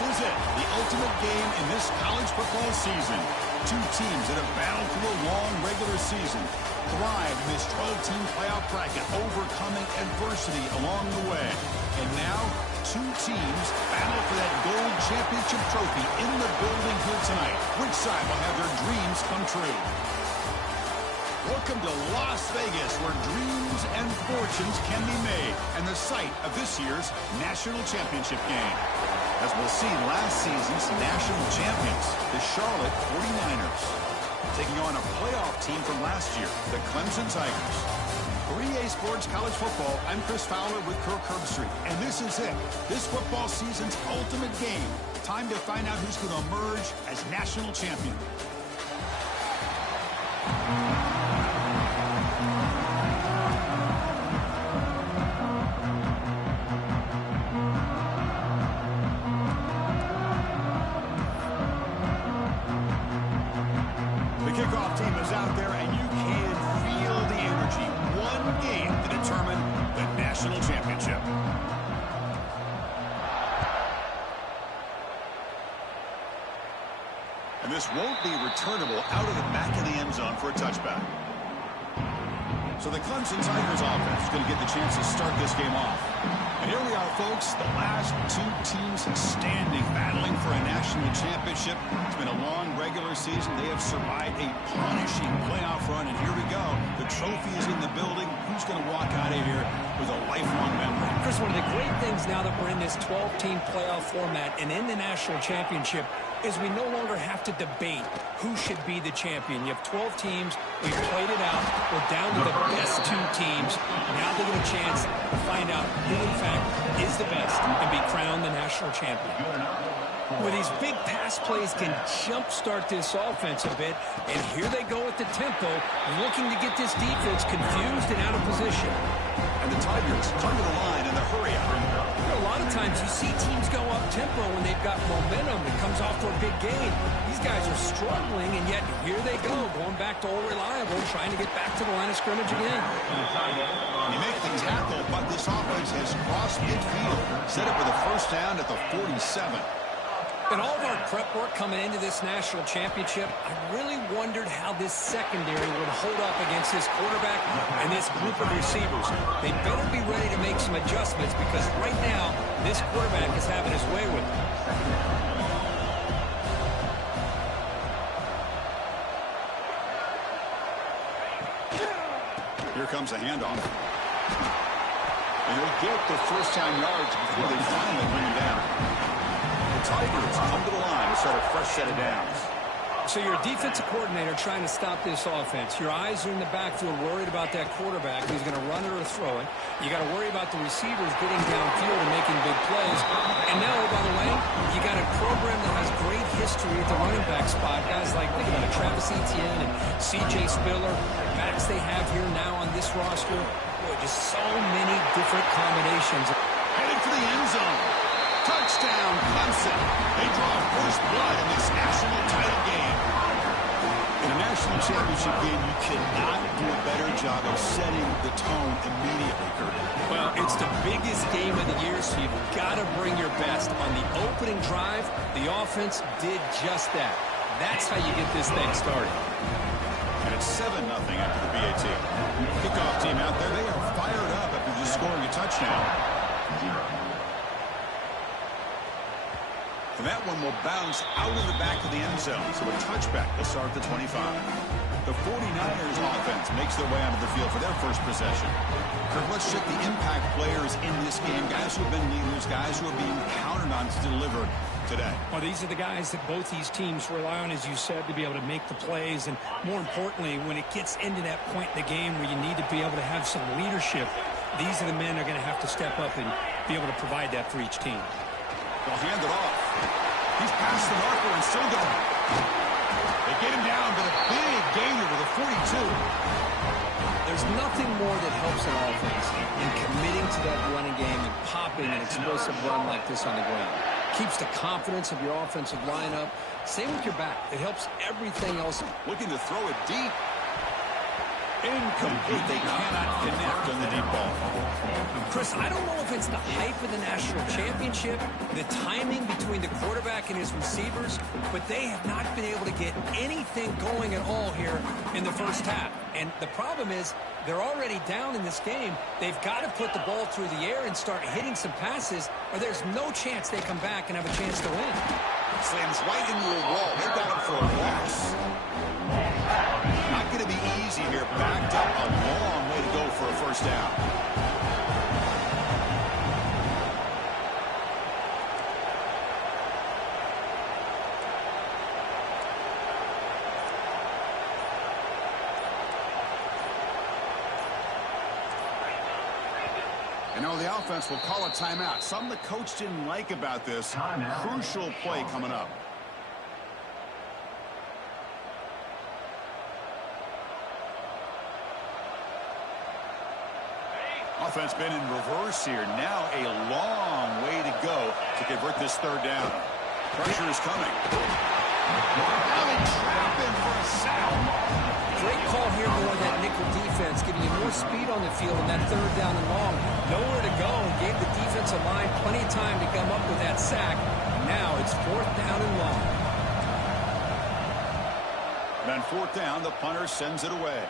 This is it, the ultimate game in this college football season. Two teams that have battled through a long regular season, thrive in this 12-team playoff bracket, overcoming adversity along the way. And now, two teams battle for that gold championship trophy in the building here tonight. Which side will have their dreams come true? Welcome to Las Vegas, where dreams and fortunes can be made, and the site of this year's national championship game. As we'll see, last season's national champions, the Charlotte 49ers, taking on a playoff team from last year, the Clemson Tigers. For EA Sports College Football, I'm Chris Fowler with Kirk Herbstreit, and this is it, this football season's ultimate game. Time to find out who's going to emerge as national champion. Kickoff team is out there, and you can feel the energy. One game to determine the national championship. And this won't be returnable out of the back of the end zone for a touchback. So the Clemson Tigers offense is going to get the chance to start this game off. And here we are, folks, the last two teams standing, battling for a national championship. It's been a long regular season. They have survived a punishing playoff run, and here we go. The trophy is in the building. Who's going to walk out of here with a lifelong memory? Chris, one of the great things now that we're in this 12-team playoff format and in the national championship is we no longer have to debate who should be the champion. You have 12 teams. We've played it out. We're down to the best two teams. Now they get a chance to find out who, in fact, is the best and be crowned the national champion. Where these big pass plays can jumpstart this offense a bit, and here they go at the tempo, looking to get this defense confused and out of position. And the Tigers come to the line in the hurry-up. A lot of times you see teams go up-tempo when they've got momentum that comes off for a big gain. These guys are struggling, and yet here they go, going back to old reliable, trying to get back to the line of scrimmage again. You make the tackle, but this offense has crossed midfield. Set up with a first down at the 47. In all of our prep work coming into this national championship, I really wondered how this secondary would hold up against this quarterback and this group of receivers. They better be ready to make some adjustments because right now, this quarterback is having his way with them. Here comes a handoff. And they'll get the first down yards before they finally bring him down. The Tigers come to the line to start a fresh set of downs. So you're a defensive coordinator trying to stop this offense. Your eyes are in the backfield worried about that quarterback who's going to run it or throw it. You got to worry about the receivers getting downfield and making big plays. And now, oh, by the way, you got a program that has great history at the running back spot. Guys like, think about it, Travis Etienne and C.J. Spiller, the backs they have here now on this roster. Boy, just so many different combinations. Headed for the end zone. Touchdown, Clemson. They draw first blood in this national title game. In a national championship game, you cannot do a better job of setting the tone immediately, Kurt. Well, it's the biggest game of the year, so you've got to bring your best. On the opening drive, the offense did just that. That's how you get this thing started. And it's 7-0 after the BAT. Kickoff team out there, they are fired up after just scoring a touchdown. And that one will bounce out of the back of the end zone. So a touchback will start at the 25. The 49ers offense makes their way onto the field for their first possession. Kirk, let's check the impact players in this game. Guys who have been leaders, guys who are being counted on to deliver today. Well, these are the guys that both these teams rely on, as you said, to be able to make the plays. And more importantly, when it gets into that point in the game where you need to be able to have some leadership, these are the men that are going to have to step up and be able to provide that for each team. They'll hand it off. He's past the marker and still going. They get him down to the big gainer with a 42. There's nothing more that helps an offense in committing to that running game and popping an explosive run like this on the ground. Keeps the confidence of your offensive lineup. Same with your back. It helps everything else. Looking to throw it deep. Incomplete. They cannot connect on the deep ball. Chris, I don't know if it's the hype of the national championship, the timing between the quarterback and his receivers, but they have not been able to get anything going at all here in the first half. And the problem is they're already down in this game. They've got to put the ball through the air and start hitting some passes, or there's no chance they come back and have a chance to win. Slams right into a wall. They got him for a loss. Not going to be easy here. Backed up a long way to go for a first down. You know, the offense will call a timeout. Something the coach didn't like about this. Crucial play coming up. Offense been in reverse here. Now a long way to go to convert this third down. Pressure is coming. Now they trap him for a sack. Great call here more that nickel defense, giving you more speed on the field in that third down and long. Nowhere to go. Gave the defensive line plenty of time to come up with that sack. Now it's fourth down and long. Then fourth down, the punter sends it away.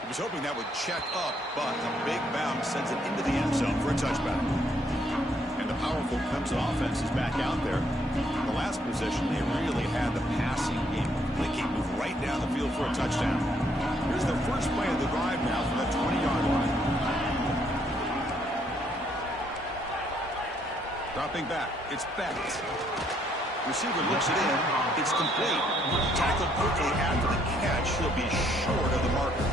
He was hoping that would check up, but a big bounce sends it into the end zone for a touchback. And the powerful Clemson offense is back out there. In the last possession, they really had the passing game clicking, move right down the field for a touchdown. Here's the first play of the drive now from the 20-yard line. Dropping back, it's Beckett. Receiver looks it in. It's complete. Tackled quickly after the catch. He'll be short of the marker.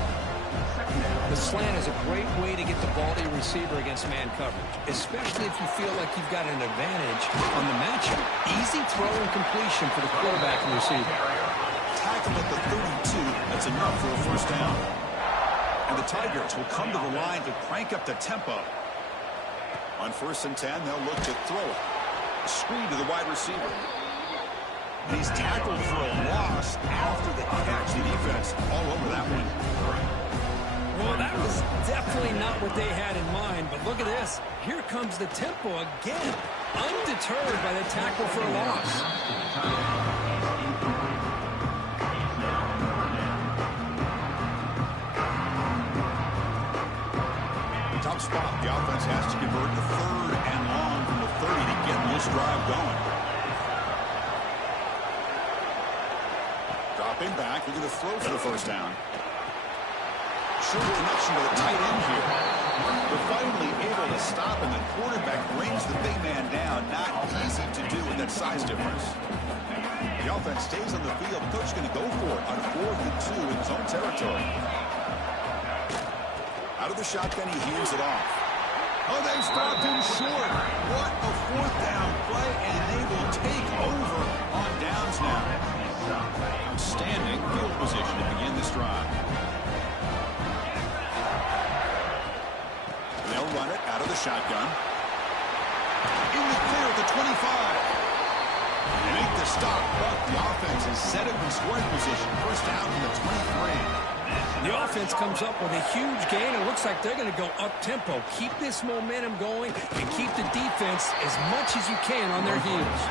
The slant is a great way to get the ball to your receiver against man coverage, especially if you feel like you've got an advantage on the matchup. Easy throw and completion for the quarterback and receiver. Tackled at the 32. That's enough for a first down. And the Tigers will come to the line to crank up the tempo. On 1st and 10, they'll look to throw it. Screen to the wide receiver. And he's tackled for a loss after the catch. The defense all over that one. Well, that was definitely not what they had in mind, but look at this. Here comes the tempo again, undeterred by the tackle for a loss. Tough spot. The offense has to convert the third and long from the 30 to get this drive going. Dropping back, looking to throw for the first down. Short connection to the tight end here. They're finally able to stop, and the quarterback brings the big man down. Not easy to do with that size difference. The offense stays on the field. The coach is going to go for it on 4th and 2 in his own territory. Out of the shotgun, he hands it off. Oh, they stopped him short. What a fourth down play, and they will take over on downs now. Outstanding field position to begin this drive. They'll run it out of the shotgun. In the clear at the 25. They make the stop, but the offense is set up in scoring position. First down from the 23. The offense comes up with a huge gain. It looks like they're going to go up-tempo. Keep this momentum going and keep the defense as much as you can on their heels.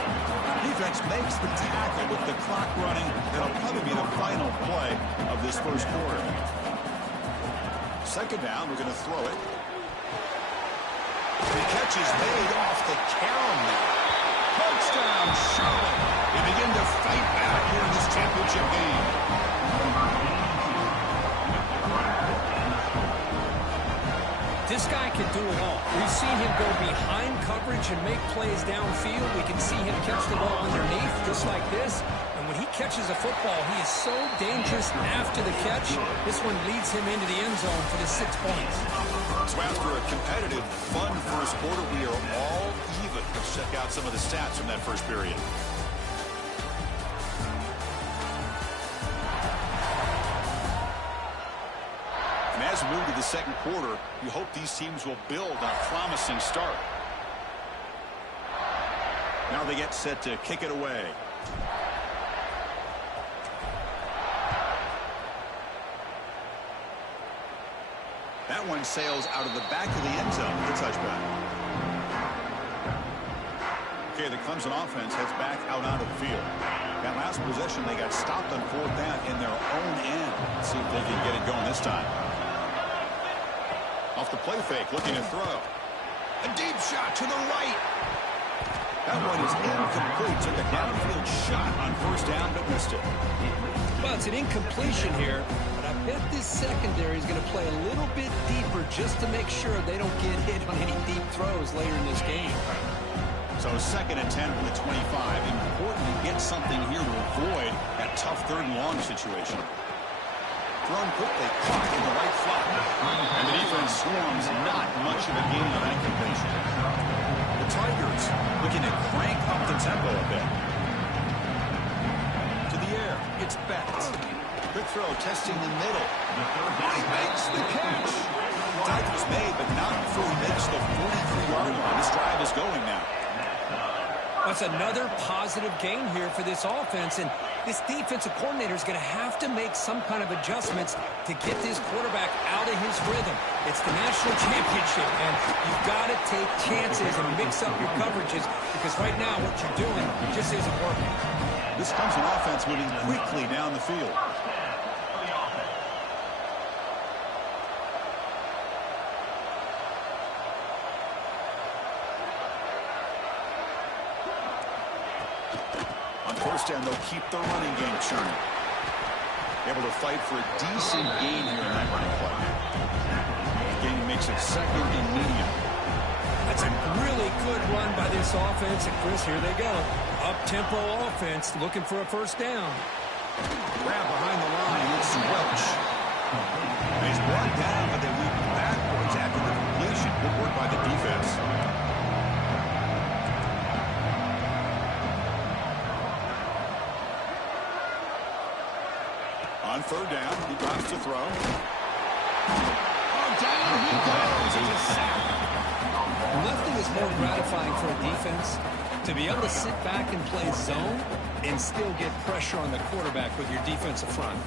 Defense makes the tackle with the clock running. That'll probably be the final play of this first quarter. Second down, we're going to throw it. The catch is made off the carom. Touchdown, Charlotte. They begin to fight back here in this championship game. This guy can do it all. We've seen him go behind coverage and make plays downfield. We can see him catch the ball underneath just like this. And when he catches a football, he is so dangerous after the catch. This one leads him into the end zone for the 6 points. So after a competitive, fun first quarter, we are all even. Let's check out some of the stats from that first period. And as we move to the second quarter, you hope these teams will build on a promising start. Now they get set to kick it away. 2 & 1 2 that one sails out of the back of the end zone with a touchback. Okay, the Clemson offense heads back out onto the field. That last possession, they got stopped on 4th down in their own end. Let's see if they can get it going this time. Off the play fake, looking to throw. A deep shot to the right. That one is incomplete. Took a downfield shot on 1st down, but missed it. Well, it's an incompletion here, but I bet this secondary is going to play a little bit deeper just to make sure they don't get hit on any deep throws later in this game. So 2nd and 10 from the 25. Important to get something here to avoid that tough 3rd and long situation. Thrown quickly, caught in the right slot. And the defense swarms not much of a gain on that completion. The Tigers looking to crank up the tempo a bit. To the air, it's Betts. Quick throw, testing the middle. He makes the catch. Tackle's made, but not before he makes the 43-yard line. This drive is going now. That's another positive gain here for this offense, and this defensive coordinator is going to have to make some kind of adjustments to get this quarterback out of his rhythm. It's the national championship, and you've got to take chances and mix up your coverages, because right now what you're doing just isn't working. This comes an offense moving quickly down the field. And they'll keep the running game churning. Able to fight for a decent gain here in that running play. The game makes it 2nd and medium. That's a really good run by this offense. And Chris, here they go. Up-tempo offense looking for a 1st down. Grab behind the line. It's Welch. He's brought down, but they leap backwards after the completion. Good work by the defense. On 3rd down, he drops to throw. Oh, down he goes. It's a sack. Nothing is more gratifying for a defense to be able to sit back and play zone and still get pressure on the quarterback with your defensive front.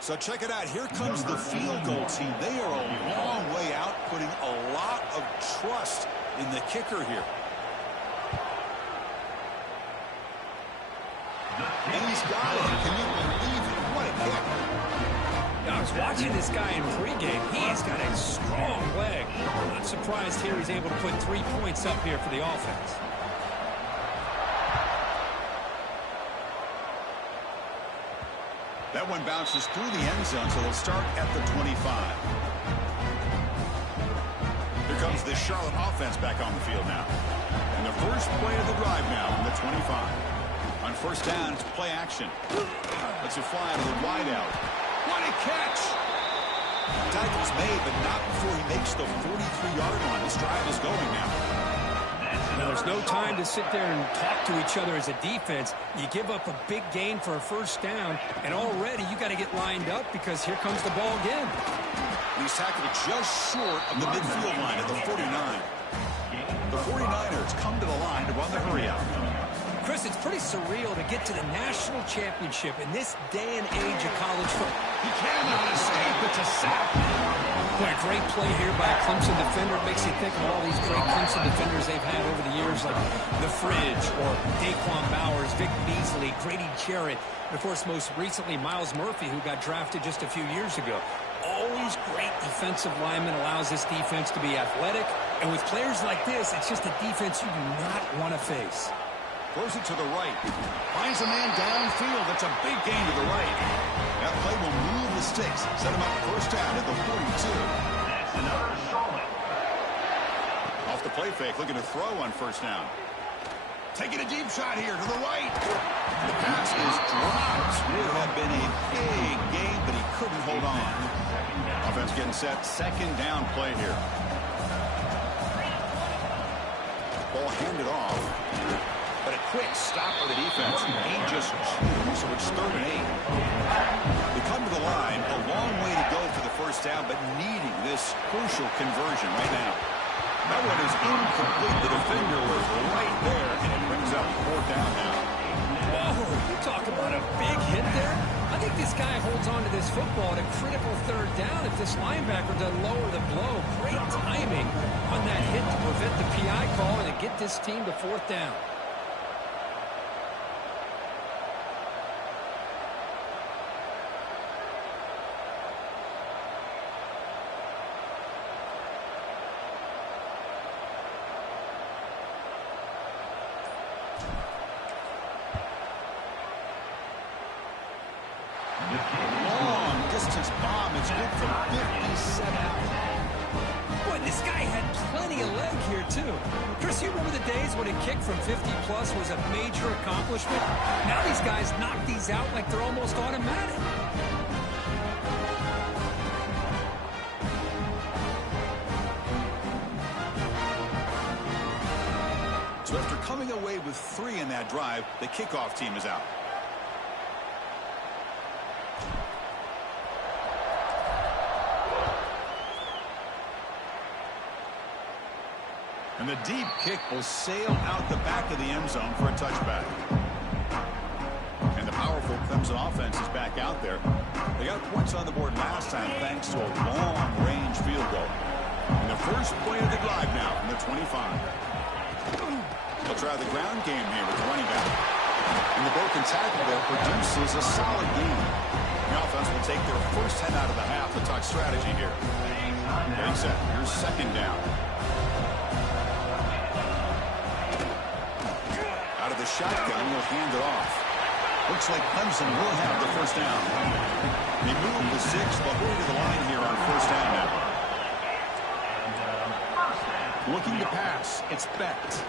So check it out. Here comes the field goal team. They are a long way out, putting a lot of trust in the kicker here. And he's got it. Can you believe it? What a kick. Now, I was watching this guy in pregame. He has got a strong leg. I'm not surprised here he's able to put 3 points up here for the offense. That one bounces through the end zone, so they'll start at the 25. Here comes the Charlotte offense back on the field now. And the first play of the drive now from the 25. On 1st down, it's play action. Lets it fly to the wide out. What a catch! Tackle's made, but not before he makes the 43-yard line. This drive is going now. Now, there's no time to sit there and talk to each other as a defense. You give up a big gain for a 1st down, and already you got to get lined up because here comes the ball again. He's tackled just short of the midfield line at the 49. The 49ers come to the line to run the hurry out. Chris, it's pretty surreal to get to the national championship in this day and age of college football. He cannot escape. It's a sack. What a great play here by a Clemson defender. It makes you think of all these great Clemson defenders they've had over the years, like The Fridge or Daquan Bowers, Vic Beasley, Grady Jarrett, and, of course, most recently, Miles Murphy, who got drafted just a few years ago. Always great defensive lineman, allows this defense to be athletic. And with players like this, it's just a defense you do not want to face. Throws it to the right. Finds a man downfield. That's a big gain to the right. That play will move the sticks. Set him up 1st down at the 42. That's another solid. Off the play fake, looking to throw on 1st down. Taking a deep shot here to the right. The pass is dropped. Would have been a big gain, but he couldn't hold on. Offense getting set. 2nd down play here. Ball handed off. But a quick stop by the defense. He just chews, so it's 3rd and 8. They come to the line, a long way to go for the first down, but needing this crucial conversion right now. That one is incomplete. The defender was right there, and it brings up 4th down now. Whoa, you talk about a big hit there. I think this guy holds on to this football at a critical 3rd down if this linebacker doesn't lower the blow. Great timing on that hit to prevent the PI call and to get this team to 4th down. Long distance bomb. It's good for 57. Boy, this guy had plenty of leg here, too. Chris, you remember the days when a kick from 50-plus was a major accomplishment? Now these guys knock these out like they're almost automatic. So after coming away with 3 in that drive, the kickoff team is out. And the deep kick will sail out the back of the end zone for a touchback. And the powerful Clemson offense is back out there. They got points on the board last time thanks to a long-range field goal. And the first play of the drive now from the 25. They'll try the ground game here with the running back. And the broken tackle there produces a solid gain. The offense will take their first 10 out of the half to talk strategy here. Getting set. Here's 2nd down. Out of the shotgun, will hand it off. Looks like Clemson will have the first down. They move the 6, but we're to the line here on 1st down now. Looking to pass, it's Becht.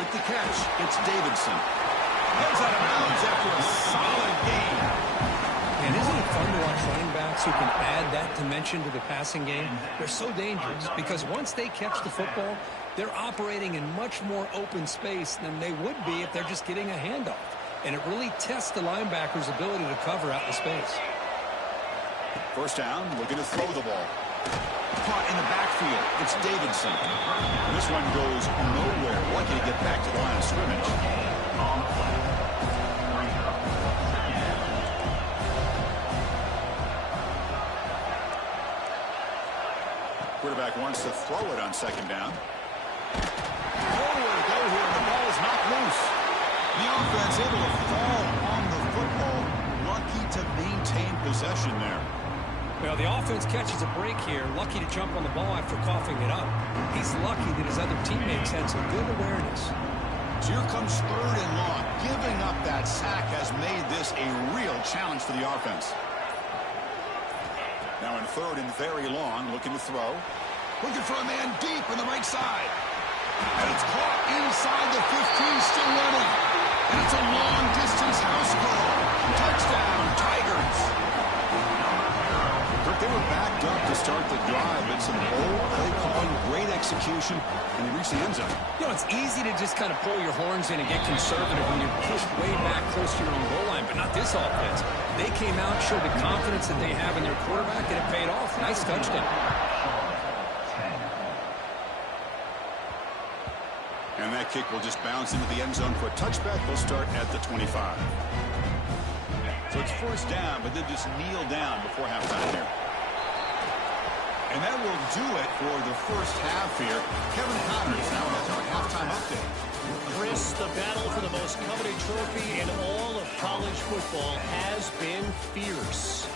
With the catch, it's Davidson. Heads out of bounds after a solid gain. And isn't it fun to watch running backs who can add that dimension to the passing game? They're so dangerous because once they catch the football, they're operating in much more open space than they would be if they're just getting a handoff. And it really tests the linebacker's ability to cover out the space. First down, looking to throw the ball. Caught in the backfield. It's Davidson. And this one goes nowhere. Lucky to get back to the line of scrimmage. Quarterback wants to throw it on 2nd down. Nowhere to go here, and the ball is knocked loose. The offense able to fall on the football. Lucky to maintain possession there. Well, the offense catches a break here. Lucky to jump on the ball after coughing it up. He's lucky that his other teammates had some good awareness. So here comes 3rd and long. Giving up that sack has made this a real challenge for the offense. Now in 3rd and very long, looking to throw. Looking for a man deep on the right side. And it's caught inside the 15, still running. And it's a long-distance house call. Touchdown, Tigers. They were backed up to start the drive. It's some bold play calling, great execution, and they reach the end zone. You know, it's easy to just kind of pull your horns in and get conservative when you're pushed way back close to your own goal line, but not this offense. They came out, showed the confidence that they have in their quarterback, and it paid off. Nice touchdown. And that kick will just bounce into the end zone for a touchback. They'll start at the 25. So it's first down, but then just kneel down before halftime here. And that will do it for the first half here. Kevin Connors now has our halftime update. Chris, the battle for the most coveted trophy in all of college football has been fierce.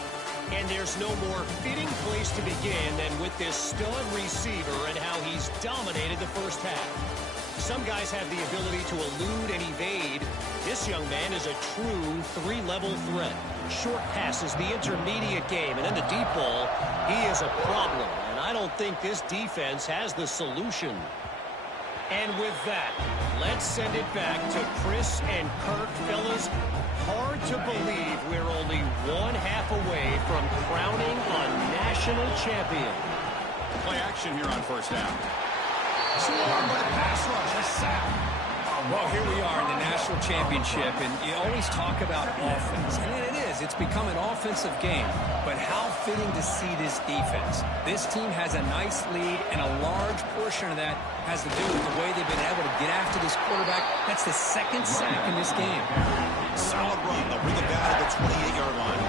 And there's no more fitting place to begin than with this stud receiver and how he's dominated the first half. Some guys have the ability to elude and evade. This young man is a true three-level threat. Short passes, the intermediate game, and then the deep ball. He is a problem, and I don't think this defense has the solution. And with that, let's send it back to Chris and Kirk. Fellas, hard to believe we're only one half away from crowning a national champion. Play action here on first down. Swarm by the pass rush. A sack. Well, here we are in the national championship, and you always talk about offense. And it is. It's become an offensive game. But how fitting to see this defense. This team has a nice lead, and a large portion of that has to do with the way they've been able to get after this quarterback. That's the second sack in this game. Solid run. They'll bring it down to the 28-yard line.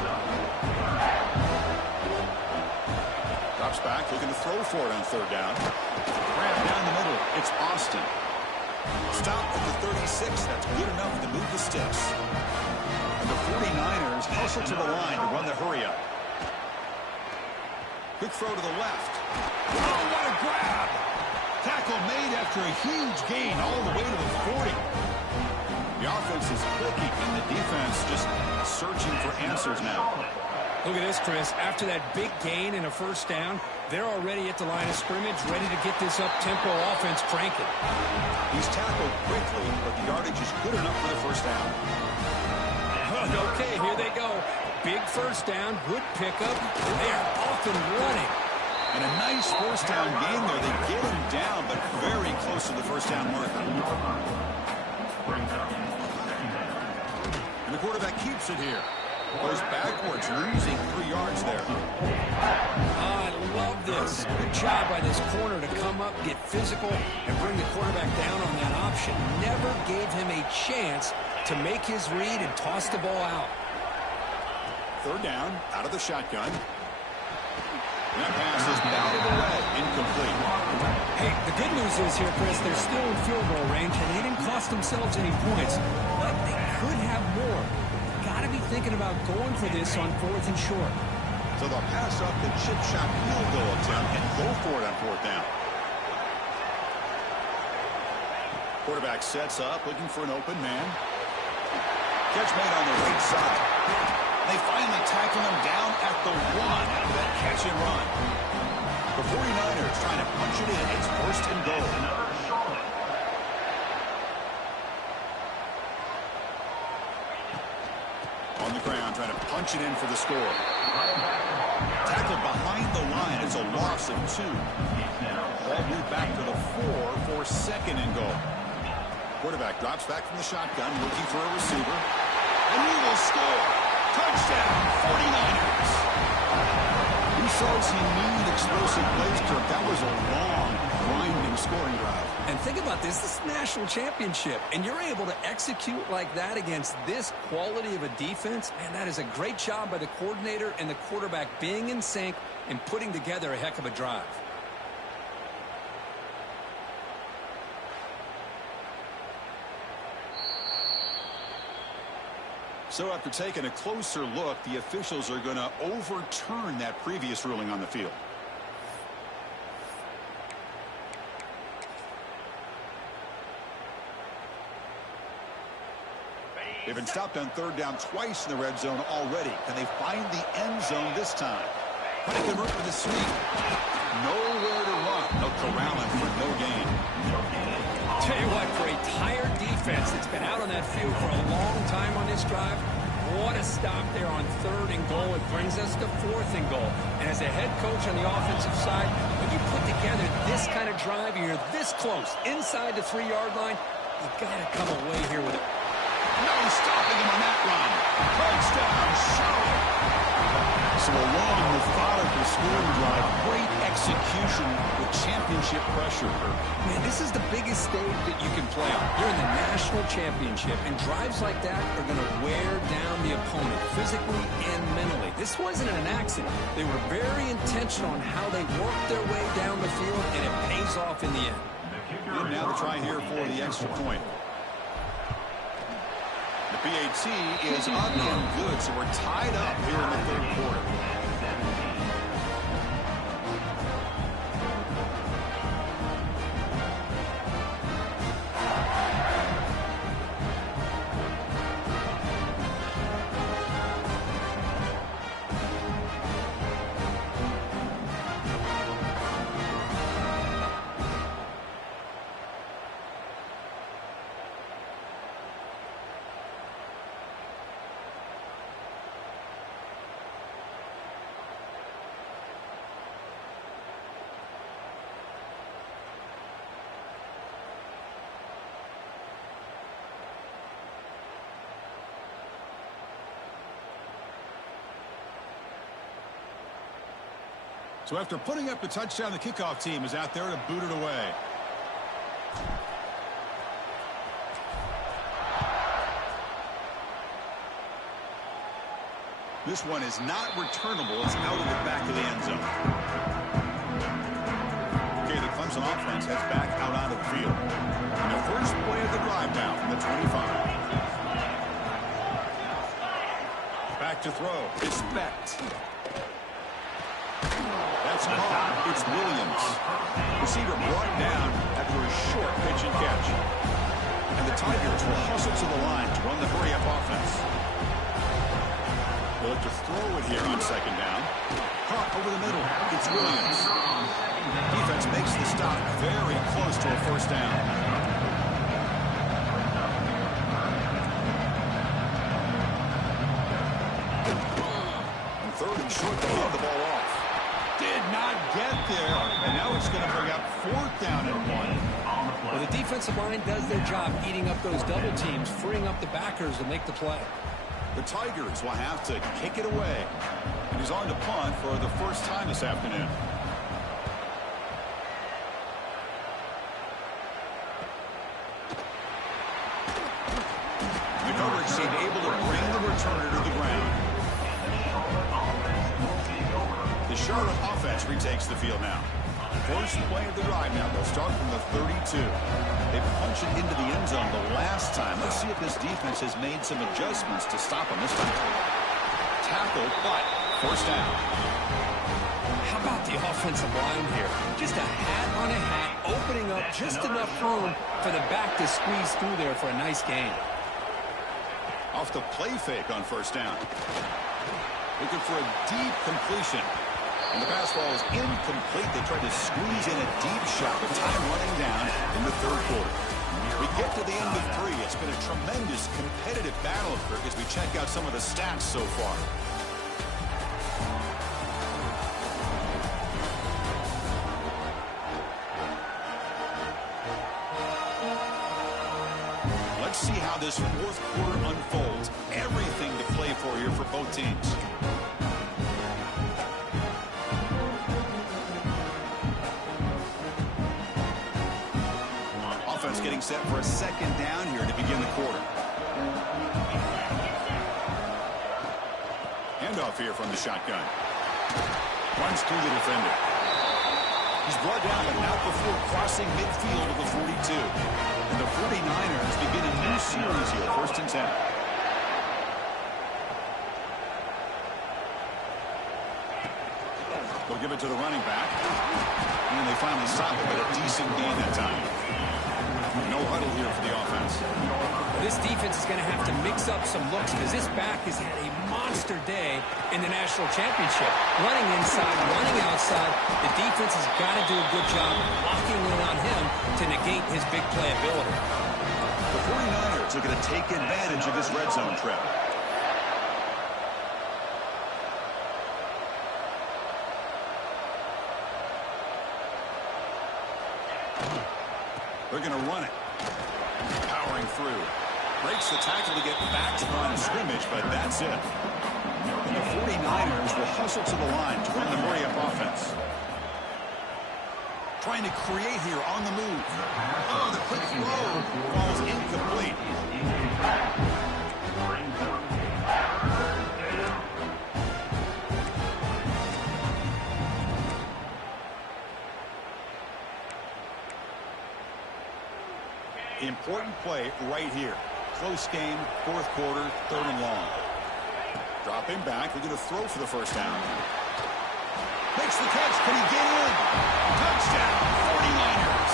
Drops back, looking to throw for it on third down. Grab down the middle. It's Austin. Stop at the 36. That's good enough to move the sticks. And the 49ers hustle to the line to run the hurry-up. Quick throw to the left. Oh, what a grab! Tackle made after a huge gain all the way to the 40. The offense is clicking, and the defense just searching for answers now. Look at this, Chris. After that big gain and a first down, they're already at the line of scrimmage, ready to get this up-tempo offense cranking. He's tackled quickly, but the yardage is good enough for the first down. Okay, here they go. Big first down, good pickup. They are off and running. And a nice first down game there. They get him down, but very close to the first down marker. And the quarterback keeps it here. Goes backwards, losing 3 yards there. I love this. Good job by this corner to come up, get physical, and bring the quarterback down on that option. Never gave him a chance to make his read and toss the ball out. Third down, out of the shotgun. And that pass is batted away, incomplete. Hey, the good news is here, Chris, they're still in field goal range, and they didn't cost themselves any points, but they could have more. Got to be thinking about going for this on 4th and short. So they'll pass up the chip shot field goal attempt and go for it on 4th down. Quarterback sets up, looking for an open man. Catch made on the right side. They finally tackle him down at the 1 after that catch and run. The 49ers trying to punch it in. It's 1st and goal. On the ground, trying to punch it in for the score. Tackled behind the line. It's a loss of 2. Ball moved back to the 4 for 2nd and goal. Quarterback drops back from the shotgun, looking for a receiver. And he will score. Touchdown, 49ers. He says he needed explosive plays, Kirk. That was a long, grinding scoring drive. And think about this. This is the national championship, and you're able to execute like that against this quality of a defense. Man, that is a great job by the coordinator and the quarterback being in sync and putting together a heck of a drive. So after taking a closer look, the officials are going to overturn that previous ruling on the field. They've been stopped on 3rd down twice in the red zone already. Can they find the end zone this time? Trying to convert with a sweep. Nowhere to run. They'll corral him for no gain. Tell you what, for a tired defense that's been out on that field for a long time on this drive, what a stop there on 3rd and goal. It brings us to 4th and goal. And as a head coach on the offensive side, when you put together this kind of drive and you're this close inside the 3-yard line, you got to come away here with it. No stopping him on that run. Touchdown, Charlotte. So a long, methodical scoring drive. Great execution with championship pressure. Man, this is the biggest stage that you can play on. You're in the national championship, and drives like that are going to wear down the opponent physically and mentally. This wasn't an accident. They were very intentional on how they worked their way down the field, and it pays off in the end. And now to try here for the extra point. The PAT is up and good, so we're tied up here in the 3rd quarter. So after putting up the touchdown, the kickoff team is out there to boot it away. This one is not returnable. It's out of the back of the end zone. Okay, the Clemson offense heads back out onto the field. And the first play of the drive now from the 25. Back to throw. Expect. That's caught. It's Williams. Receiver brought down after a short pitch and catch. And the Tigers will hustle to the line to run the hurry-up offense. They'll look to throw it here on second down. Caught over the middle. It's Williams. Defense makes the stop very close to a first down. And third and short, they hand the ball off. Did not get there. And now it's going to bring up fourth down and 1. Well, the defensive line does their job eating up those double teams, freeing up the backers to make the play. The Tigers will have to kick it away. And he's on to punt for the first time this afternoon. The coverage team able to bring the returner to the ground. The Charlotte offense retakes the field now. First play of the drive now. They'll start from the 32. They punch it into the end zone the last time. Let's see if this defense has made some adjustments to stop them this time. Tackle, but first down. How about the offensive line here? Just a hat on a hat, opening up just enough room for the back to squeeze through there for a nice gain. Off the play fake on first down. Looking for a deep completion. And the pass ball is incomplete. They tried to squeeze in a deep shot, but time running down in the third quarter. We get to the end of 3. It's been a tremendous competitive battle, Kirk, as we check out some of the stats so far. Let's see how this fourth quarter unfolds. Everything to play for here for both teams. Offense getting set for a second down here to begin the quarter. Handoff here from the shotgun. Runs through the defender. He's brought down but not before crossing midfield of the 42. And the 49ers begin a new series here, 1st and 10. They'll give it to the running back. And they finally stop it with a decent gain that time. No huddle here for the offense. This defense is going to have to mix up some looks because this back has had a monster day in the national championship. Running inside, running outside. The defense has got to do a good job locking in on him to negate his big play ability. The 49ers are going to take advantage of this red zone trap. They're going to run it. Powering through. Breaks the tackle to get back to the line of scrimmage, but that's it. And the 49ers will hustle to the line to run the hurry-up offense. Trying to create here on the move. Oh, the quick throw falls incomplete. Important play right here. Close game, 4th quarter, 3rd and long. Drop him back. They're going to throw for the first down. Makes the catch. Can he get in? Touchdown, 49ers.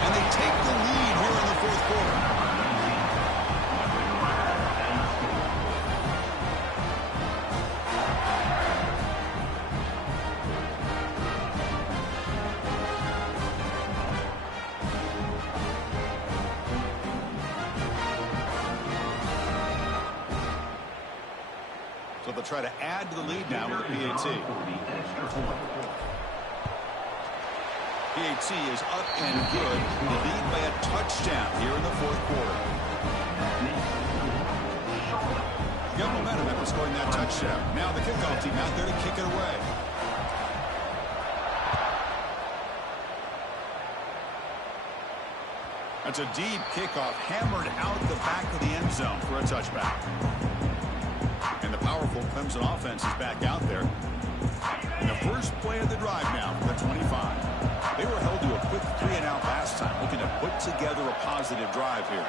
And they take the lead here in the 4th quarter. So they'll try to add to the lead now with a PAT. PAT is up and good. The lead by a touchdown here in the 4th quarter. Got momentum after scoring that touchdown. Now the kickoff team out there to kick it away. That's a deep kickoff, hammered out the back of the end zone for a touchback. And the powerful Clemson offense is back out there. And the first play of the drive now for the 25. They were held to a quick 3-and-out last time, looking to put together a positive drive here.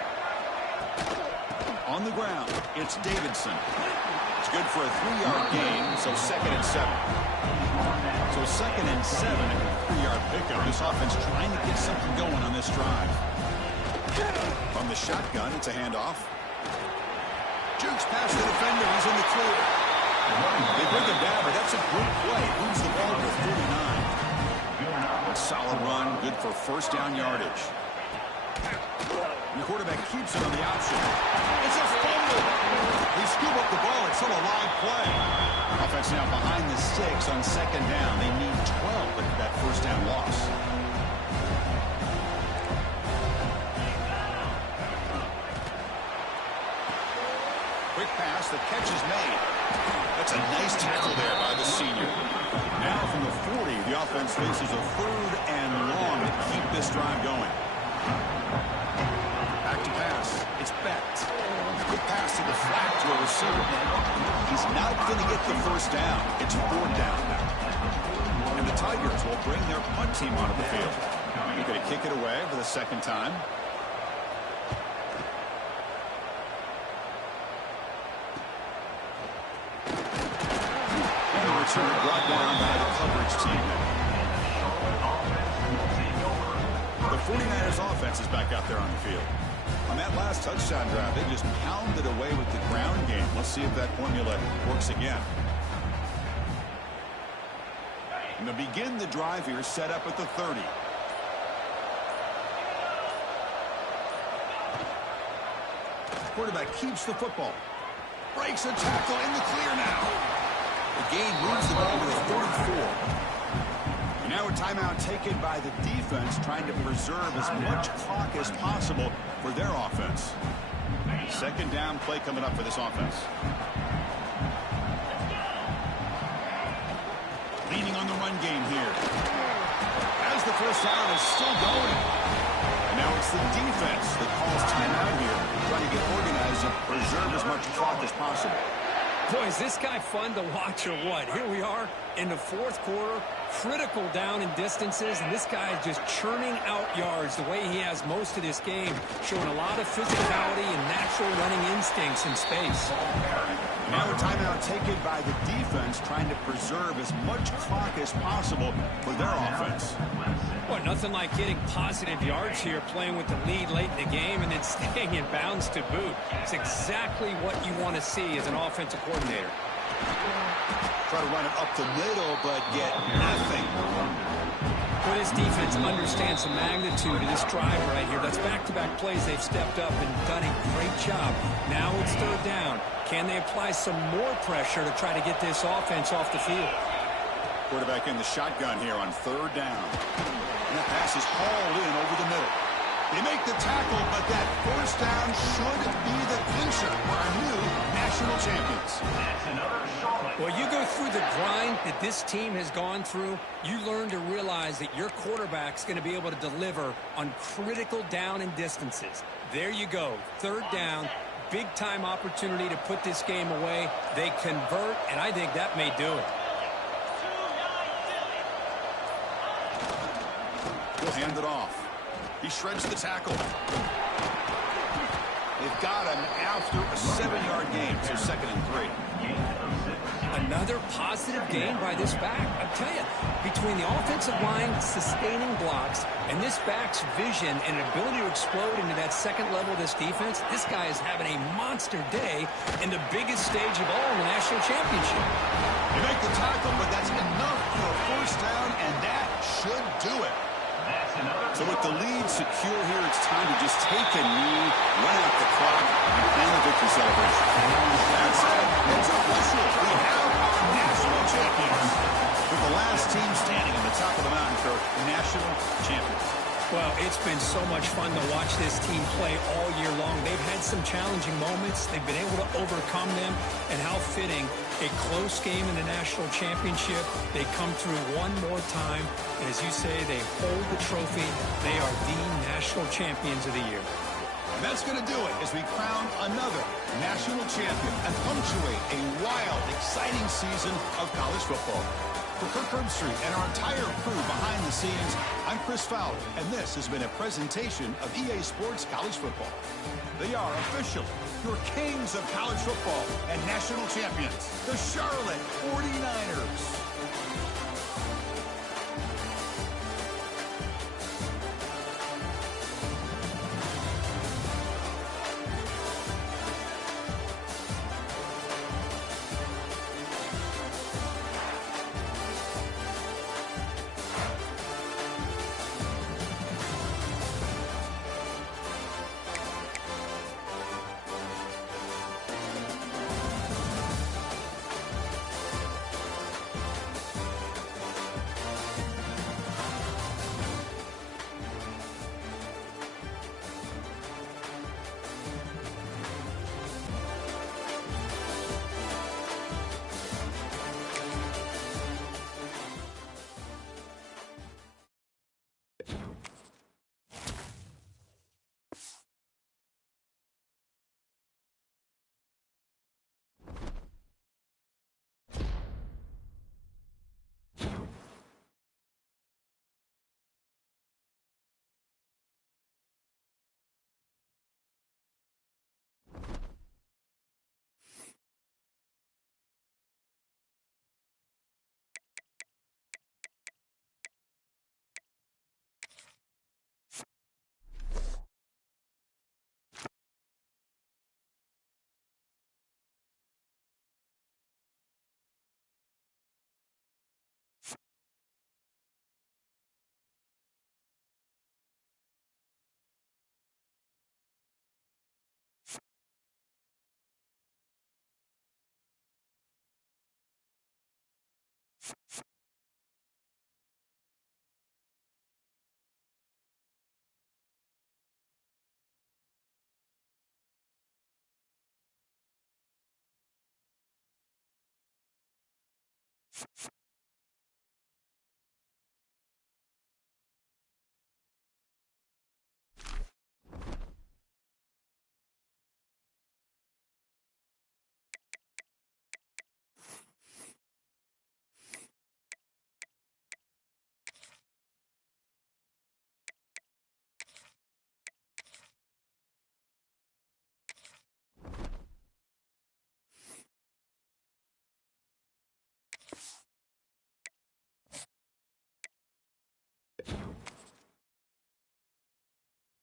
On the ground, it's Davidson. It's good for a 3-yard gain, so 2nd and 7. So 2nd and 7 and a 3-yard pickup. This offense trying to get something going on this drive. From the shotgun, it's a handoff. Jukes past the defender. He's in the clear. They bring him down, but that's a great play. Moves the ball to 49. A solid run, good for first down yardage. And the quarterback keeps it on the option. It's a fumble. They scoop up the ball. It's still a live play. Offense now behind the 6 on 2nd down. They need 12 with that first down loss. Quick pass, the catch is made. That's a nice tackle there by the senior. Now from the 40, the offense faces a 3rd and long to keep this drive going. Back to pass. It's Becht. Quick pass to the flat to a receiver. He's not going to get the first down. It's 4th down now. And the Tigers will bring their punt team onto the field. They're going to kick it away for the 2nd time. Brought down by the coverage team. The 49ers offense is back out there on the field. On that last touchdown drive, they just pounded away with the ground game. Let's see if that formula works again. And to begin the drive here, set up at the 30. Quarterback keeps the football. Breaks a tackle in the clear now. The gain moves the ball to the 44. And now a timeout taken by the defense, trying to preserve as much clock as possible for their offense. 2nd down play coming up for this offense. Leaning on the run game here. As the first down is still going. And now it's the defense that calls timeout here, trying to get organized and preserve as much clock as possible. Boy, is this guy fun to watch or what? Here we are in the 4th quarter, critical down and distances, and this guy is just churning out yards the way he has most of this game, showing a lot of physicality and natural running instincts in space. Now a timeout taken by the defense, trying to preserve as much clock as possible for their offense. Boy, nothing like getting positive yards here, playing with the lead late in the game and then staying in bounds to boot. It's exactly what you want to see as an offensive coordinator. Try to run it up the middle, but get nothing. Well, this defense understands the magnitude of this drive right here. That's back-to-back plays they've stepped up and done a great job. Now it's 3rd down. Can they apply some more pressure to try to get this offense off the field? Quarterback in the shotgun here on 3rd down. And that pass is hauled in over the middle. They make the tackle, but that first down should be the clincher for our new national champions. Well, you go through the grind that this team has gone through, you learn to realize that your quarterback's going to be able to deliver on critical down and distances. There you go, 3rd down, big-time opportunity to put this game away. They convert, and I think that may do it. He'll hand it off. He shreds the tackle. They've got him after a 7-yard gain, so 2nd and 3. Another positive gain by this back. I tell you, between the offensive line sustaining blocks and this back's vision and ability to explode into that 2nd level of this defense, this guy is having a monster day in the biggest stage of all in the national championship. They make the tackle, but that's enough for a first down, and that should do it. So with the lead secure here, it's time to just take a knee, run out the clock, and end the victory celebration. That's it. It's official. We have our national champions. With the last team standing on the top of the mountain for national champions. Well, it's been so much fun to watch this team play all year long. They've had some challenging moments. They've been able to overcome them. And how fitting, a close game in the national championship. They come through one more time. And as you say, they hold the trophy. They are the national champions of the year. And that's going to do it as we crown another national champion and punctuate a wild, exciting season of college football. For Kirk Herbstreit and our entire crew behind the scenes, I'm Chris Fowler, and this has been a presentation of EA Sports College Football. They are officially your kings of college football and national champions, the Charlotte 49ers.